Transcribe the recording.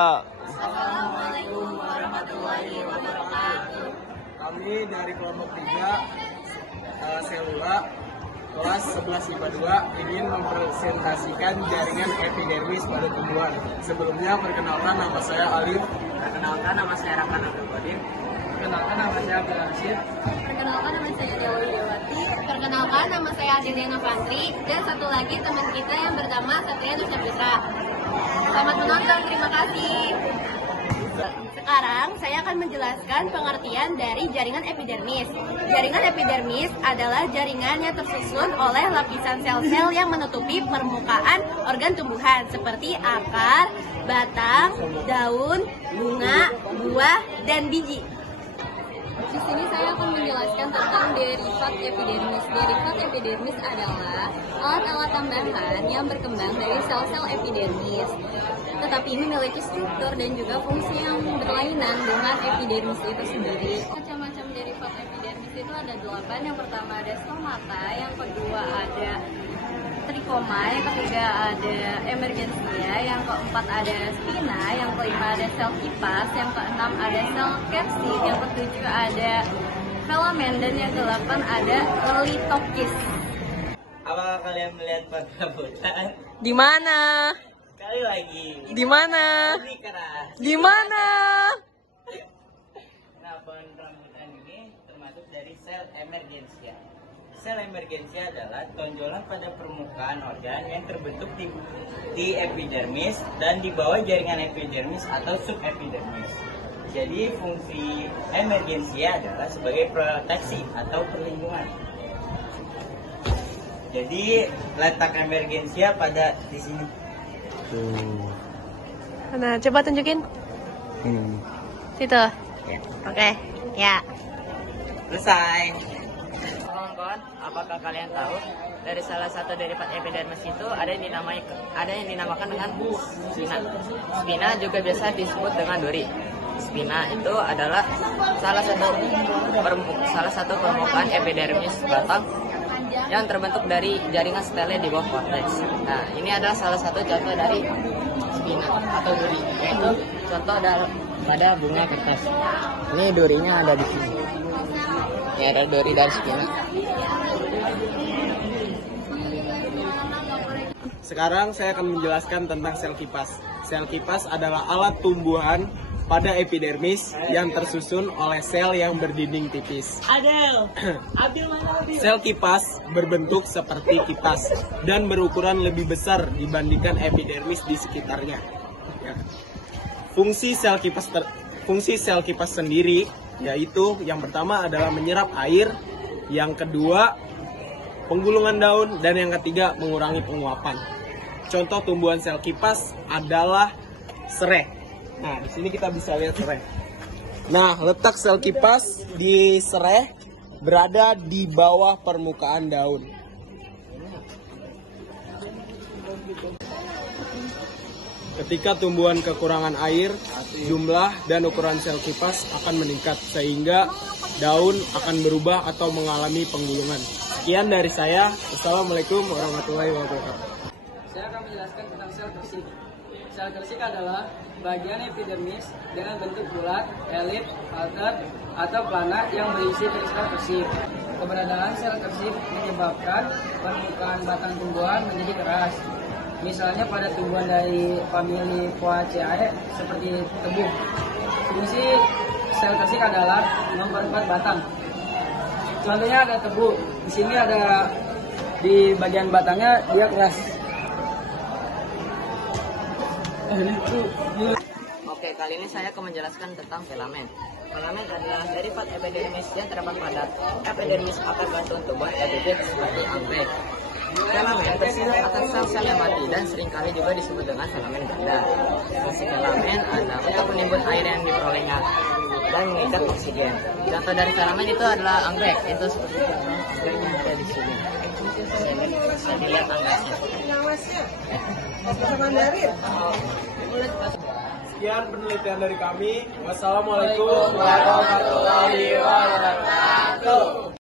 Assalamualaikum warahmatullahi wabarakatuh. Kami dari kelompok 3 Selula kelas 11 IPA 2 ingin mempresentasikan jaringan epidermis pada tumbuhan. Sebelumnya perkenalkan, nama saya Alif. Perkenalkan, nama saya Rahman Abdul Qadir. Perkenalkan, nama saya Abdul Rashid. Perkenalkan, nama saya Dewi Dewati. Perkenalkan, nama saya Adina Fantri. Dan satu lagi teman kita yang bernama Satria Nusapitra. Selamat menonton, terima kasih. Sekarang saya akan menjelaskan pengertian dari jaringan epidermis. Jaringan epidermis adalah jaringan yang tersusun oleh lapisan sel-sel yang menutupi permukaan organ tumbuhan seperti akar, batang, daun, bunga, buah, dan biji. Di sini saya akan menjelaskan tentang derivat epidermis. Derivat epidermis adalah alat-alat tambahan yang berkembang dari sel-sel epidermis, tetapi memiliki struktur dan juga fungsi yang berlainan dengan epidermis itu sendiri. Macam-macam derivat epidermis itu ada 8. Yang pertama ada stomata, yang kedua ada trikoma, yang ketiga ada emergensia, yang keempat ada spina, yang kelima ada sel kipas, yang keenam ada sel capsid, yang ketujuh ada filamen, dan yang ke-8 ada litokis. Apakah kalian melihat rambutan? Di mana? Sekali lagi. Di mana? Ini keras. Di mana? Nah, pohon rambutan ini termasuk dari sel emergensia. Sel emergensia adalah tonjolan pada permukaan organ yang terbentuk di epidermis dan di bawah jaringan epidermis atau subepidermis. Jadi fungsi emergensia adalah sebagai proteksi atau perlindungan. Jadi letak emergensia pada di sini. Mana? Coba tunjukin. Situ. Ya. Oke. Ya. Selesai. Kawan-kawan, apakah kalian tahu dari salah satu derivat epidermis itu ada yang dinamakan dengan spina. Spina juga biasa disebut dengan duri. Spina itu adalah salah satu permukaan epidermis batang yang terbentuk dari jaringan stele di bawah korteks. Nah, ini adalah salah satu contoh dari spina atau duri, yaitu contoh pada bunga kertas. Ini durinya ada di sini. Ini ada duri dari spina. Sekarang saya akan menjelaskan tentang sel kipas. Sel kipas adalah alat tumbuhan pada epidermis yang tersusun oleh sel yang berdinding tipis. Sel kipas berbentuk seperti kipas dan berukuran lebih besar dibandingkan epidermis di sekitarnya. Fungsi sel kipas sendiri yaitu yang pertama adalah menyerap air, yang kedua penggulungan daun, dan yang ketiga mengurangi penguapan. Contoh tumbuhan sel kipas adalah serai. Nah, di sini kita bisa lihat serai. Nah, letak sel kipas di serai berada di bawah permukaan daun. Ketika tumbuhan kekurangan air, jumlah dan ukuran sel kipas akan meningkat sehingga daun akan berubah atau mengalami penggulungan. Sekian dari saya. Assalamualaikum warahmatullahi wabarakatuh. Saya akan menjelaskan tentang sel kersik. Sel kersik adalah bagian epidermis dengan bentuk bulat, elip, alter, atau plana yang berisi kristal kersik. Keberadaan sel kersik menyebabkan permukaan batang tumbuhan menjadi keras. Misalnya pada tumbuhan dari famili Poaceae seperti tebu. Fungsi sel kersik adalah memperkuat batang. Contohnya ada tebu. Di sini ada di bagian batangnya dia keras. Oke, kali ini saya akan menjelaskan tentang filamen. Filamen adalah derivat epidermis yang terdapat pada epidermis akar gantung tumbuhan epidermis seperti anggrek. Filamen bersifat atas sel-sel yang mati dan seringkali juga disebut dengan filamen ganda. Fungsi filamen adalah untuk menimbun air yang diperolehnya dan mengikat oksigen. Contoh dari filamen itu adalah anggrek. Itu seperti anggrek yang ada di sini. Bisa dilihat anggreknya. Sekian penelitian dari kami. Wassalamualaikum warahmatullahi wabarakatuh.